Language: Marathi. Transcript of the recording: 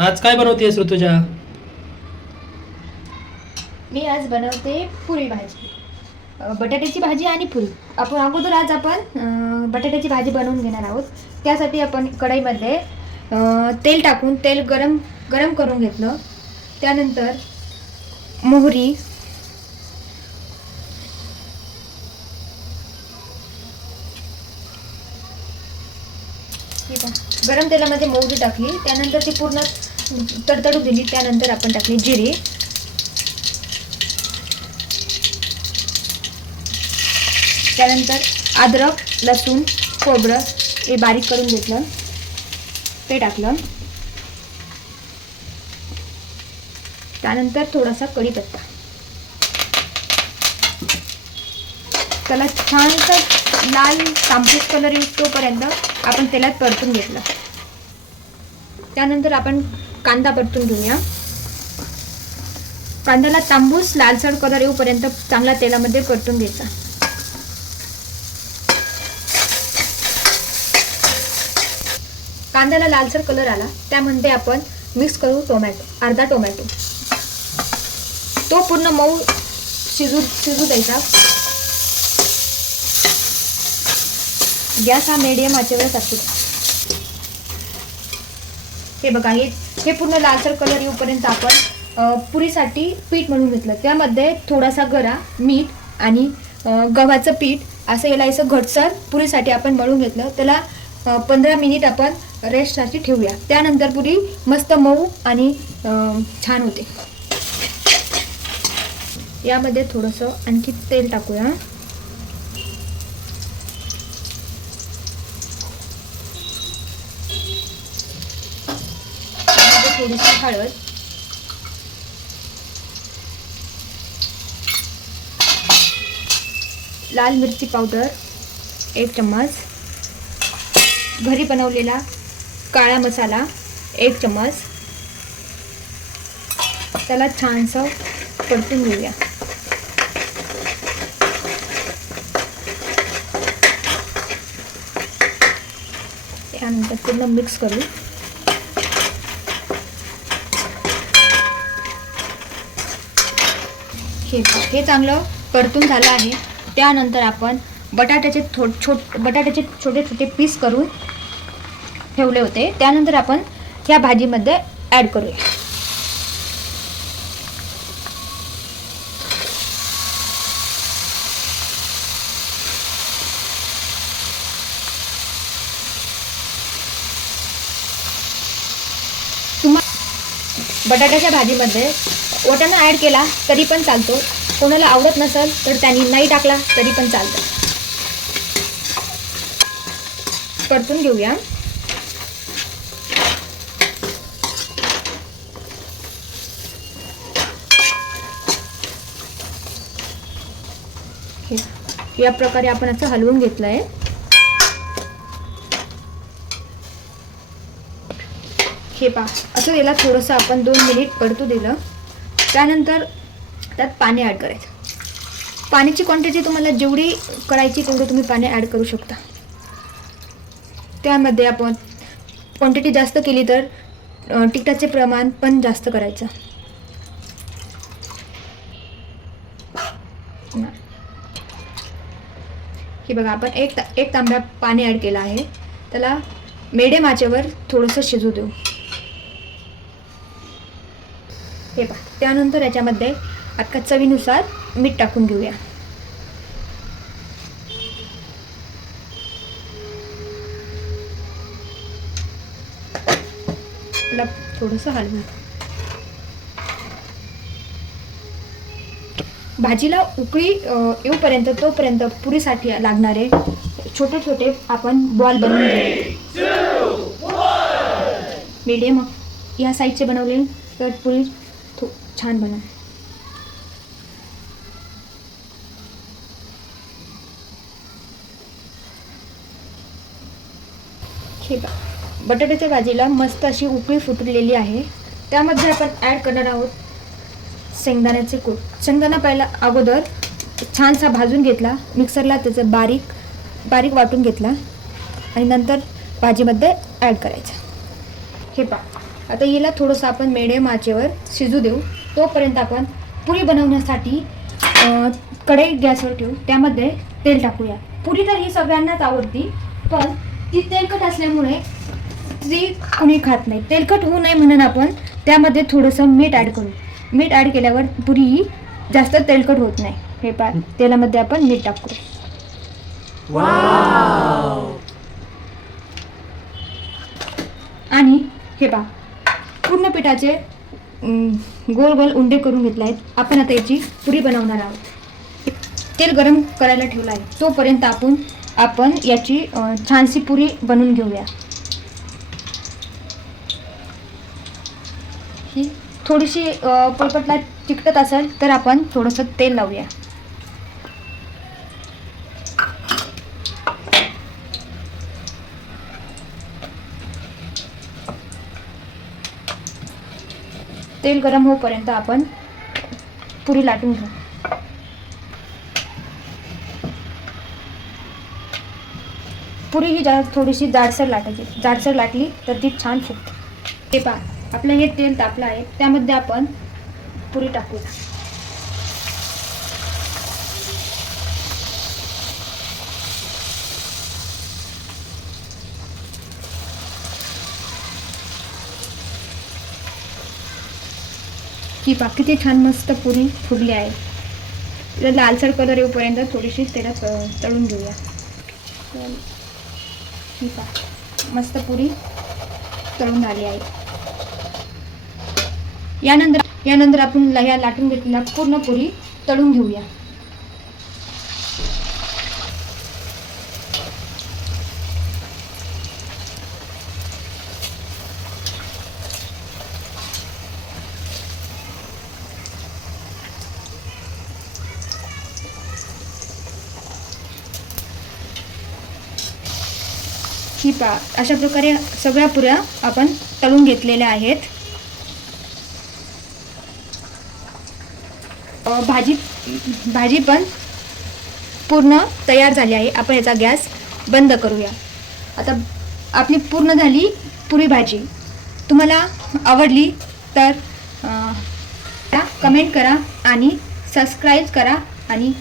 आज काय बनवतेस ऋतुजा? मी आज बनवते पुरी भाजी, बटाट्याची भाजी आणि पुरी. आपण बटाट्याची भाजी बनवून घेणार आहोत. त्यासाठी आपण कढईमध्ये तेल टाकून तेल गरम करून घेतलं. त्यानंतर मोहरी, गरम तेलामध्ये मोहरी टाकली. त्यानंतर ती पूर्ण तडतडू दिली. त्यानंतर आपण टाकली जिरे, त्यानंतर अद्रक, लसूण, खोबरं हे बारीक करून घेतलं ते टाकलं. त्यानंतर थोडासा कढीपत्ता, त्याला छानसा लाल तांबूस कलर येतोपर्यंत आपण तेलात परतून घेतलं. त्यानंतर आपण कांदा परतून घेऊया. कांद्याला तांबूस लालसर कलर येऊपर्यंत चांगला तेलामध्ये परतून घ्यायचा. कांद्याला लालसर कलर आला त्यामध्ये आपण मिक्स करू अर्धा टोमॅटो. तो पूर्ण मऊ शिजू द्यायचा. गॅस हा मीडियम आचेवर टाकू. हे बघा, हे पूर्ण लालसर कलर येऊपर्यंत आपण पुरीसाठी पीठ मळून घेतलं. त्यामध्ये थोडासा गरा, मीठ आणि गव्हाचं पीठ असं याला असं घटसर पुरीसाठी आपण मळून घेतलं. त्याला 15 मिनिट आपण रेस्टसाठी ठेवूया. त्यानंतर पुरी मस्त मऊ आणि छान होते. यामध्ये थोडंसं आणखी तेल टाकूया. थोडीशी हळद, लाल मिरची पावडर 1 चम्मच, घरी बनवलेला काळा मसाला 1 चम्मच. त्याला छानसं परतून घेऊया. त्यानंतर पूर्ण मिक्स करू. हे चांगलं परतून झालं आहे. त्यानंतर आपण बटाट्याचे छोटे छोटे पीस करून ठेवले होते. त्यानंतर आपण ह्या भाजीमध्ये ॲड करूया. बटाट्याच्या भाजीमध्ये वाटाणा ॲड केला तरी पण चालतो. कोणाला आवडत नसेल तर त्यांनी नाही टाकला तरी पण चालतं. परतून घेऊया. या प्रकारे आपण असं हलवून घेतलंय. हे पहा, असं याला थोडंसं आपण 2 मिनिट परतू दिलं. त्यानंतर त्यात पाणी ॲड करायचं. पाण्याची क्वांटिटी तुम्हाला जेवढी करायची तेवढं तुम्ही पाणी ॲड करू शकता. त्यामध्ये आपण क्वांटिटी जास्त केली तर तिखटाचे प्रमाण पण जास्त करायचं. हे बघा, आपण एक तांब्या पाणी ॲड केलं आहे. त्याला मीडियम आचेवर थोडंसं शिजू देऊ. हे पहा, त्यानंतर याच्यामध्ये आता चवीनुसार मीठ टाकून घेऊया. थोडंसं हलवू. भाजीला उकळी येऊपर्यंत तोपर्यंत पुरीसाठी लागणारे छोटे छोटे आपण बॉल बनवून घेऊ. मीडियम या साईजचे बनवले तर पुरी छान बनव. बटाट्याच्या भाजीला मस्त अशी उकळी फुटलेली आहे. त्यामध्ये आपण ॲड करणार आहोत शेंगदाण्याचे कूट. शेंगदाणा पहिला अगोदर छानसा भाजून घेतला मिक्सरला, त्याचं बारीक वाटून घेतला आणि नंतर भाजीमध्ये ॲड करायचा. हे पहा, आता याला थोडंसं आपण मिडियम आचेवर शिजू देऊ. तोपर्यंत आपण पुरी बनवण्यासाठी कढई गॅसवर ठेवू. त्यामध्ये तेल टाकूया. पुरी तर ही सगळ्यांनाच आवडती, पण ती तेलकट असल्यामुळे ती कुणी खात नाही. तेलकट होऊ नये म्हणून आपण त्यामध्ये थोडंसं मीठ ॲड करू. मीठ ॲड केल्यावर पुरी ही जास्त तेलकट होत नाही. हे पहा, तेलामध्ये आपण मीठ टाकू. आणि हे पहा, पूर्ण पिठाचे गोल गोल उंडे करून घेतले आहेत. आपण आता याची पुरी बनवणार आहोत. तेल गरम करायला ठेवलं आहे. तोपर्यंत आपण याची छानशी पुरी बनवून घेऊया. ही थोडीशी पोळपाटला चिकटत असेल तर आपण थोडंसं तेल लावूया. तेल गरम होईपर्यंत आपण पुरी लाटून घेऊ. पुरी ही थोडीशी जाडसर लाटायची. जाडसर लाटली तर ती छान फुगते. हे पहा, आपलं हे तेल तापलं आहे. त्यामध्ये आपण पुरी टाकूया. ही पहा, किती छान मस्त पुरी फुगली आहे. तिला लालसर कलर येऊपर्यंत थोडीशी तेलात तळून घेऊया. ही पहा, मस्त पुरी तळून झाली आहे. यानंतर आपण या लाटून घेतलेल्या पूर्ण पुरी तळून घेऊया. ही पहा, अशा प्रकारे सगळ्या पुऱ्या आपण तळून घेतलेल्या आहेत. भाजी पण पूर्ण तयार झाली आहे. आपण याचा गॅस बंद करूया. आता आपली पूर्ण झाली पुरी भाजी. तुम्हाला आवडली तर कमेंट करा आणि सबस्क्राईब करा आणि